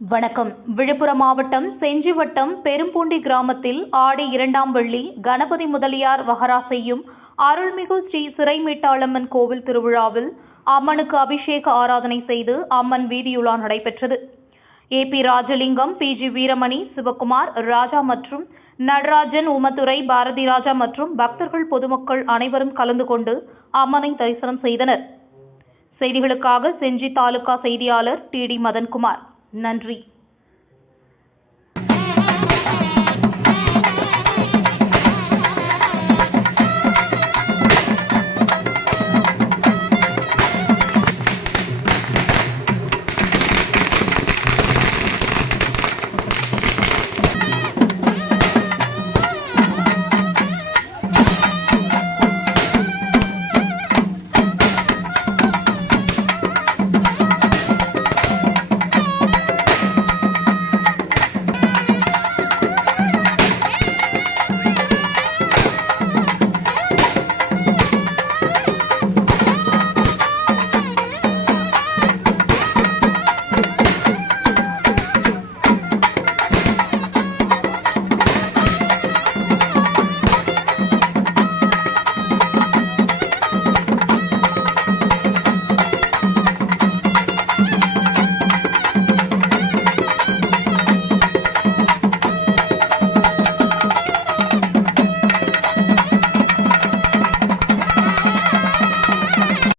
வணக்கம். விழுப்புரம் மாவட்டம் செஞ்சி வட்டம் பெரும்பூண்டி கிராமத்தில் ஆடி 2ஆம் வெள்ளி கணபதி முதலியார் வகரா செய்யும் அருள்மிகு ஸ்ரீ சிறைமீட்டாளம்மன் கோவில் திருவிழாவில் அம்மனுக்கு அபிஷேக ஆராதனை செய்து அம்மன் வீதியுலா நடைபெற்றது. ஏபி ராஜலிங்கம், பிஜி வீரமணி, சிவகுமார், ராஜா மற்றும் நடராஜன், உமத்துரை, பாரதி ராஜா மற்றும் பக்தர்கள் பொதுமக்கள் அனைவரும் கலந்து கொண்டு அம்மனை தரிசனம் செய்தனர். செய்திகளுக்காக செஞ்சி தாலுகா செய்தியாளர் TD மதன்குமார். நன்றி.